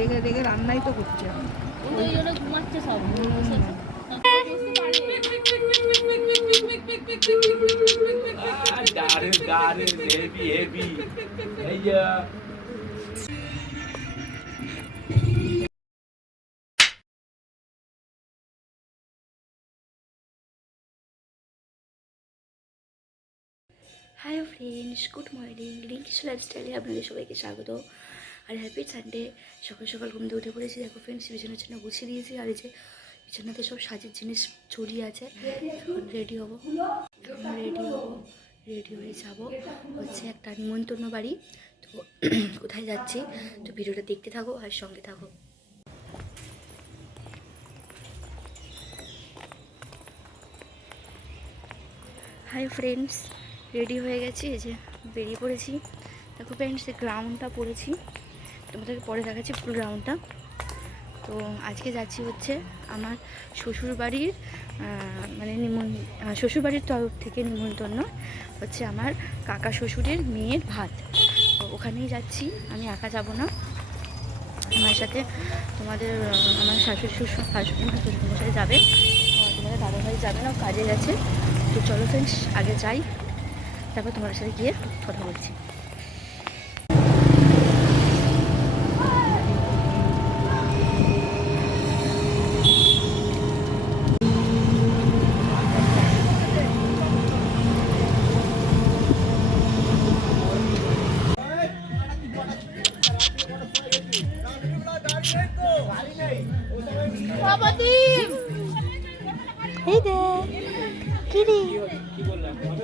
রেগে রেগে রান্নাই তো করছে ঘুমাচ্ছে সব hi friends, good morning. Rinky's লাইফস্টাইলে আপনাদের সবাইকে স্বাগত আর হ্যাপি সানডে। সকাল সকাল ঘুম থেকে উঠে পড়েছি। দেখো ফ্রেন্ডস, বিছানা গুছিয়ে দিয়েছি আর এই যে বিছানাতে সব সাজের জিনিস ছড়িয়ে আছে। এখন রেডি হব, রেডি হয়ে যাবো হচ্ছে একটা নিমন্ত্রণ বাড়ি। তো কোথায় যাচ্ছি তো ভিডিওটা দেখতে থাকো আর সঙ্গে থাকো। হাই ফ্রেন্ডস, রেডি হয়ে গেছি, এই যে বেরিয়ে পড়েছি। দেখো ফ্রেন্ডস, এই গ্রাউন্ডটা পড়েছি, তোমাদেরকে পরে দেখাচ্ছি ফুল গ্রাউন্ডটা। তো আজকে যাচ্ছি হচ্ছে আমার শ্বশুরবাড়ির মানে শ্বশুরবাড়ির তরফ থেকে নিমন্ত্রণ হচ্ছে আমার কাকা শ্বশুরের মেয়ের ভাত। তো ওখানেই যাচ্ছি, আমি একা যাব না, আমার সাথে তোমাদের আমার শাশুড়ি শ্বশুরমশাই যাবে, তোমাদের দাদাভাই যাবে না, কাজে গেছে। তো চলো ফ্রেন্ডস, আগে যাই, তারপর তোমার সাথে গিয়ে কথা বলছি। এই দে কিরে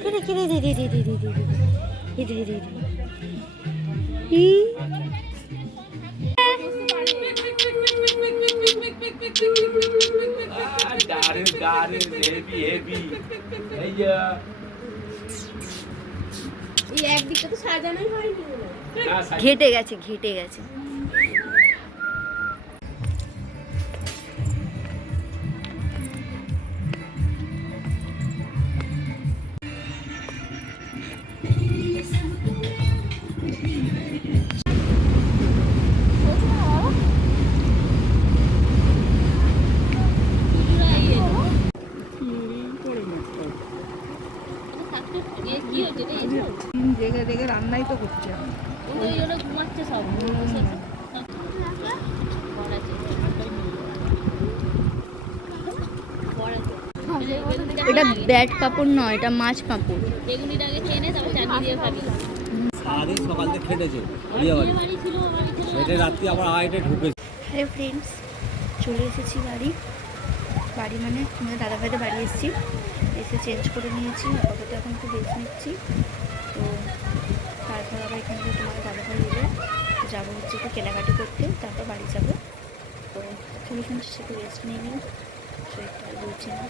কিরে কিরে দে দে দে দে দে দে দে দে দে দে ঘেটে গেছে ঘেটে গেছে। রেগে রেগে রান্নাই তো করছে ঘুমাচ্ছে সব এটা ব্যাট কাপড় নয়, এটা মাছ কাপড়। বেগুনিটাকে খেয়ে নে, তারপর চাটনি দিয়ে খাবি। সারাদিন সকাল থেকে খেটেছে বিয়ে বাড়ি, সেটা রাত্রি আবার আড়াইটে ঢুকেছে। হ্যালো ফ্রেন্ডস, চলে এসেছি বাড়ি মানে আমাদের দাদাভাইদের বাড়ি এসেছি, এসে চেঞ্জ করে নিয়েছি, আপাতত এখন একটু রেস্ট নিচ্ছি। তো তারপর আবার এখান থেকে তোমাদের দাদাভাই এলে যাবো হচ্ছে একটু কেনাকাটি করতে, তারপর বাড়ি যাবো। তো চলে ফ্রেন্ডস, একটু রেস্ট নিয়ে নিই, শরীরটা আর বলছি না।